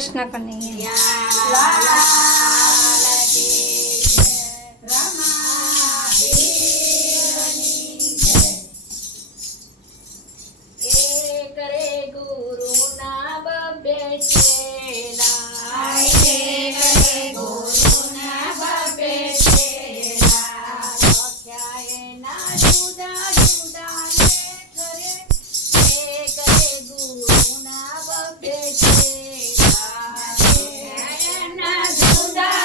કૃષ્ણ કનૈયા લાલ કી જય, રમાદેવની જય. એક રે ગુરુના બબ્બે ચેલા, એક રે ગુરુના બબ્બે ચેલા, લખ્યા એના જુદા જુદા લેખ રે. એક રે ગુરુના બબ્બે ચેલા, એના જુદા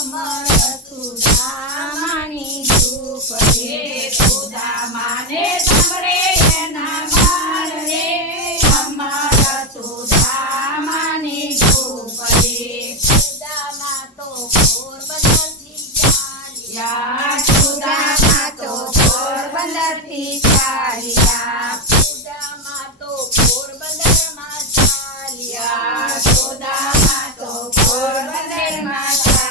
અમર સુદામાની ઝૂંપડી સુદામાને સાંભળે એના બાળ રે અમર સુદામાની ઝૂંપડી સુદામા તો પોરબંદરથી ચાલ્યા સુદામા તો પોરબંદરથી ચાલ્યા સુદામા તો પોરબંદરમાં ચાલ્યા સુદામા તો પોરબંદરમાં ચાલ્યા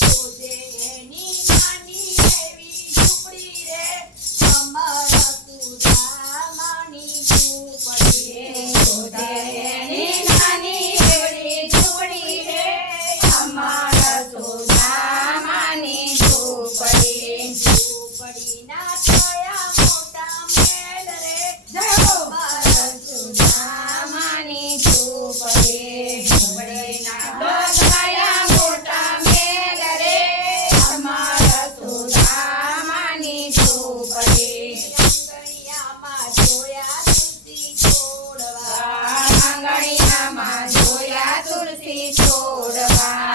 જોજે એની નાની એવી ઝૂંપડી રે અમર સુદામાની ઝૂંપડી જોજે એની નાની એવી ઝૂંપડી રે અમર સુદામાની ઝૂંપડી ઝૂંપડીના છાયા મોટા મેલ રે અમર સુદામાની ઝૂંપડી ઝૂંપડીના છાયા મોટા મેલ રે અમર સુદામાની ઝૂંપડી આંગણિયામાં જોયા તુલસી છોડવા આંગણિયામાં જોયા તુલસી છોડવા